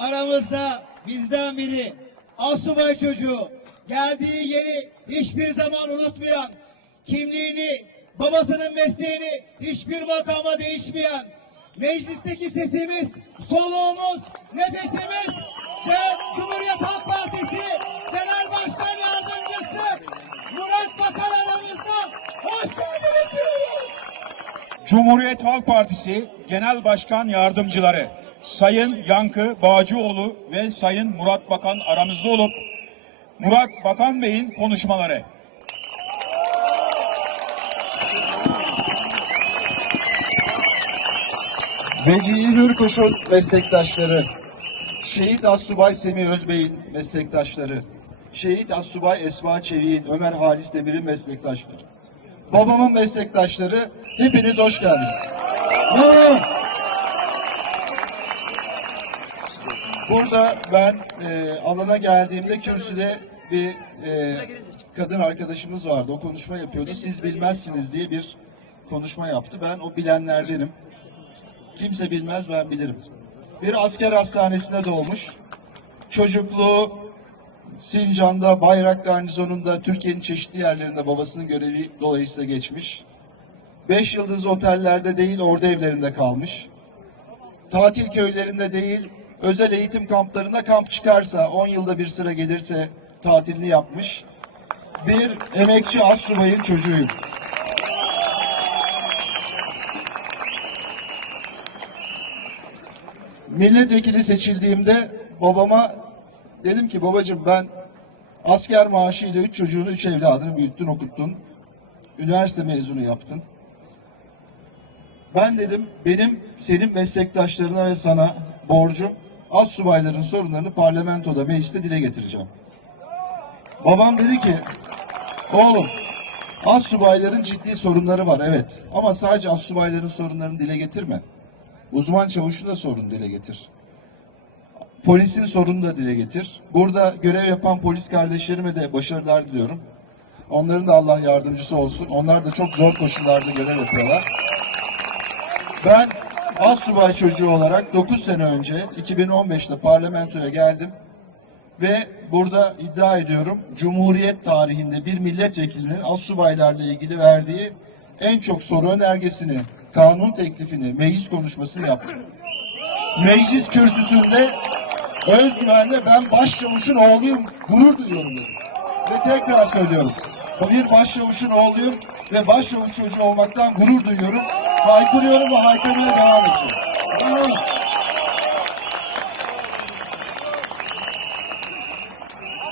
aramızda bizden biri asubay çocuğu geldiği yeri hiçbir zaman unutmayan, kimliğini, babasının mesleğini hiçbir makama değişmeyen, meclisteki sesimiz, soluğumuz, nefesimiz, Cumhuriyet Halk Partisi Genel Başkan Yardımcısı Murat Bakan aramızda hoş geldiniz diyoruz. Cumhuriyet Halk Partisi Genel Başkan Yardımcıları Sayın Yankı Bağcıoğlu ve Sayın Murat Bakan aramızda olup Murat Bakan Bey'in konuşmaları. Vecihi Hürkuş'un meslektaşları, Şehit Assubay Semih Özbey'in meslektaşları, Şehit Assubay Esma Çevik'in, Ömer Halis Demir'in meslektaşları, babamın meslektaşları, hepiniz hoş geldiniz. Burada ben e, alana geldiğimde kürsüde bir e, kadın arkadaşımız vardı. O konuşma yapıyordu. Siz bilmezsiniz diye bir konuşma yaptı. Ben o bilenlerdenim. Kimse bilmez ben bilirim. Bir asker hastanesinde doğmuş. Çocukluğu Sincan'da, Bayrak Garnizonu'nda, Türkiye'nin çeşitli yerlerinde babasının görevi dolayısıyla geçmiş. Beş yıldız otellerde değil, ordu evlerinde kalmış. Tatil köylerinde değil, özel eğitim kamplarında kamp çıkarsa, 10 yılda bir sıra gelirse tatilini yapmış. Bir emekçi astsubayın çocuğuyum. milletvekili seçildiğimde babama dedim ki babacığım ben asker maaşıyla üç çocuğunu, üç evladını büyüttün, okuttun. Üniversite mezunu yaptın. Ben dedim benim senin meslektaşlarına ve sana borcum az subayların sorunlarını parlamentoda, mecliste dile getireceğim. Babam dedi ki oğlum az subayların ciddi sorunları var evet ama sadece az subayların sorunlarını dile getirme. Uzman çavuşu da sorun dile getir. Polisin sorunu da dile getir. Burada görev yapan polis kardeşlerime de başarılar diliyorum. Onların da Allah yardımcısı olsun. Onlar da çok zor koşullarda görev yapıyorlar. Ben az çocuğu olarak 9 sene önce 2015'te parlamentoya geldim ve burada iddia ediyorum Cumhuriyet tarihinde bir milletvekilinin az subaylarla ilgili verdiği en çok soru önergesini, kanun teklifini, meclis konuşmasını yaptım. Meclis kürsüsünde özgüvenle ben başçavuşun oğluyum, gurur duyuyorum dedim. Ve tekrar söylüyorum. Bir başçavuşun oğluyum ve başçavuş çocuğu olmaktan gurur duyuyorum. Haykırıyorum ve haykırmaya devam edeceğim.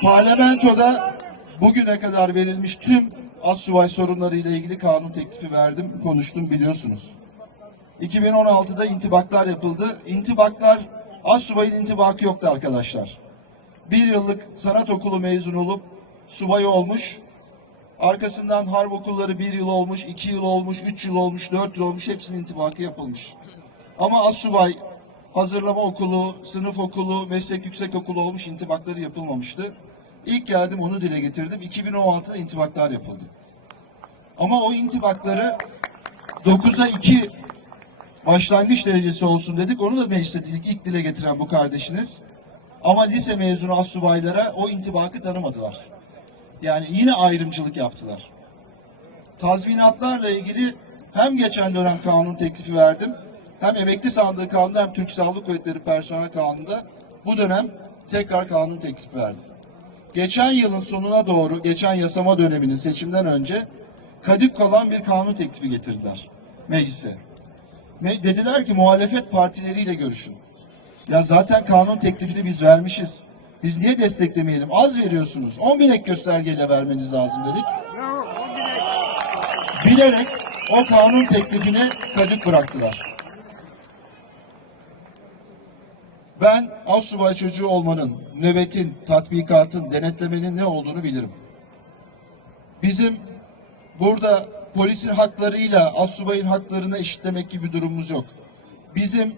Parlamentoda bugüne kadar verilmiş tüm assubay sorunları ile ilgili kanun teklifi verdim, konuştum biliyorsunuz. 2016'da intibaklar yapıldı. İntibaklar, assubayın intibakı yoktu arkadaşlar. Bir yıllık sanat okulu mezun olup subay olmuş. Arkasından harp okulları bir yıl olmuş, iki yıl olmuş, üç yıl olmuş, dört yıl olmuş. Hepsinin intibakı yapılmış. Ama assubay hazırlama okulu, sınıf okulu, meslek yüksek okulu olmuş intibakları yapılmamıştı. İlk geldim onu dile getirdim. 2016'da intibaklar yapıldı. Ama o intibakları 9'a 2 başlangıç derecesi olsun dedik. Onu da mecliste ilk, ilk dile getiren bu kardeşiniz. Ama lise mezunu assubaylara o intibakı tanımadılar. Yani yine ayrımcılık yaptılar. Tazminatlarla ilgili hem geçen dönem kanun teklifi verdim, hem emekli sandığı kanunu hem Türk Sağlık Kuvvetleri Personel Kanunu'nda bu dönem tekrar kanun teklifi verdim. Geçen yılın sonuna doğru, geçen yasama döneminin seçimden önce kadük kalan bir kanun teklifi getirdiler meclise. Me- dediler ki muhalefet partileriyle görüşün. Ya zaten kanun teklifini biz vermişiz. Biz niye desteklemeyelim? Az veriyorsunuz. 10 bin ek göstergeyle vermeniz lazım dedik. Bilerek o kanun teklifini kadük bıraktılar. Ben assubay çocuğu olmanın, nöbetin, tatbikatın, denetlemenin ne olduğunu bilirim. Bizim burada polisin haklarıyla assubayın haklarını eşitlemek gibi durumumuz yok. Bizim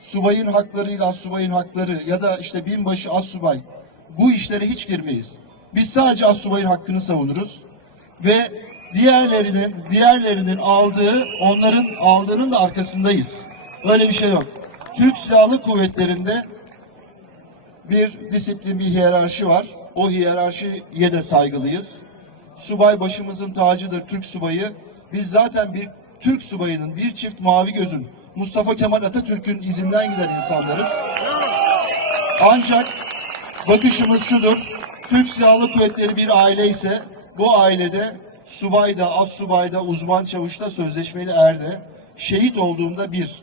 subayın haklarıyla assubayın hakları ya da işte binbaşı assubay bu işlere hiç girmeyiz. Biz sadece assubayın hakkını savunuruz ve diğerlerinin diğerlerinin aldığı onların aldığının da arkasındayız. Öyle bir şey yok. Türk Silahlı Kuvvetleri'nde bir disiplin, bir hiyerarşi var. O hiyerarşiye de saygılıyız. Subay başımızın tacıdır Türk subayı. Biz zaten bir Türk subayının, bir çift mavi gözün, Mustafa Kemal Atatürk'ün izinden giden insanlarız. Ancak bakışımız şudur. Türk Silahlı Kuvvetleri bir aile ise bu ailede subayda, az subayda, uzman çavuşta, sözleşmeli erde şehit olduğunda bir.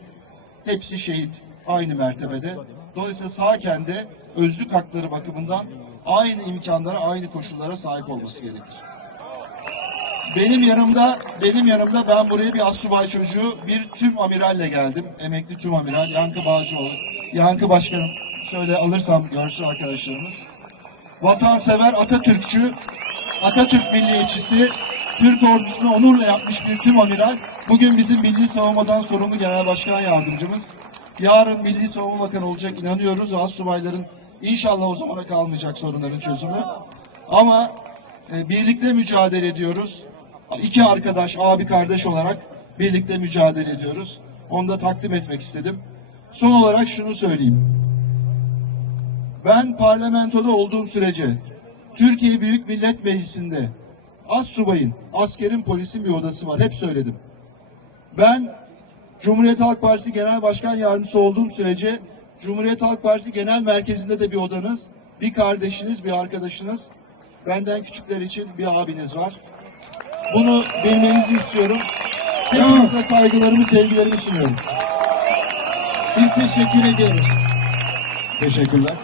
Hepsi şehit. Aynı mertebede. Dolayısıyla sağken de özlük hakları bakımından aynı imkanlara, aynı koşullara sahip olması gerekir. Benim yanımda, benim yanımda ben buraya bir asubay çocuğu, bir tüm amiralle geldim. Emekli tüm amiral Yankı Bağcıoğlu. Yankı Başkanım, şöyle alırsam görsün arkadaşlarımız. Vatansever, Atatürkçü, Atatürk milliyetçisi, Türk ordusunu onurla yapmış bir tüm amiral. Bugün bizim Milli Savunmadan sorumlu Genel Başkan Yardımcımız. Yarın Milli Savunma Bakanı olacak inanıyoruz. Astsubayların inşallah o zamana kalmayacak sorunların çözümü. Ama e, birlikte mücadele ediyoruz. İki arkadaş, abi kardeş olarak birlikte mücadele ediyoruz. Onu da takdim etmek istedim. Son olarak şunu söyleyeyim. Ben parlamentoda olduğum sürece Türkiye Büyük Millet Meclisi'nde az subayın, askerin, polisin bir odası var. Hep söyledim. Ben Cumhuriyet Halk Partisi Genel Başkan Yardımcısı olduğum sürece Cumhuriyet Halk Partisi Genel Merkezi'nde de bir odanız, bir kardeşiniz, bir arkadaşınız, benden küçükler için bir abiniz var. Bunu bilmenizi istiyorum. Hepinize saygılarımı, sevgilerimi sunuyorum. Biz teşekkür ediyoruz. Teşekkürler.